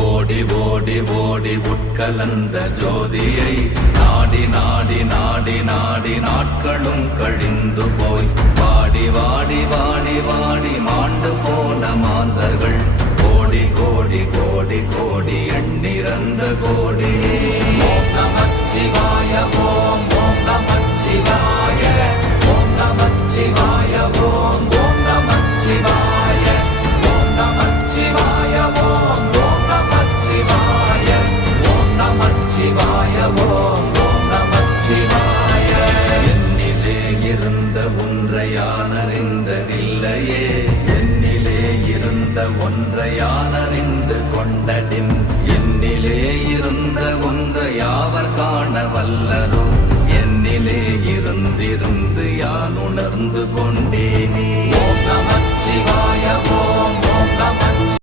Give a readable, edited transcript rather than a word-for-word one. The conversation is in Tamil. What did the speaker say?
ஓடி ஓடி ஓடி உட்கலந்த ஜோதியை நாடி நாடி நாடி நாடி நாட்களும் கழிந்து போய் வாடி வாடி வாடி வாடி மாண்டு போன மாந்தர்கள் கோடி கோடி கோடி கோடி எண்ணிறந்த கோடி. ஓம் நமச்சிவாய ஓம் ஓம் நமச்சிவாய ஓம் நமச்சிவாய ஓம் ஓம் நமச்சிவாய ஓம் நமச்சிவாய ஓம் ஓம் நமச்சிவாய ஓம் நமச்சிவாய ஓம் ஓம் நமச்சிவாய. என்னிலே இருந்த ஒன்றை யான் அறிந்ததில்லையே, என்னிலே இருந்த ஒன்றை யான் அறிந்து கொண்டடின்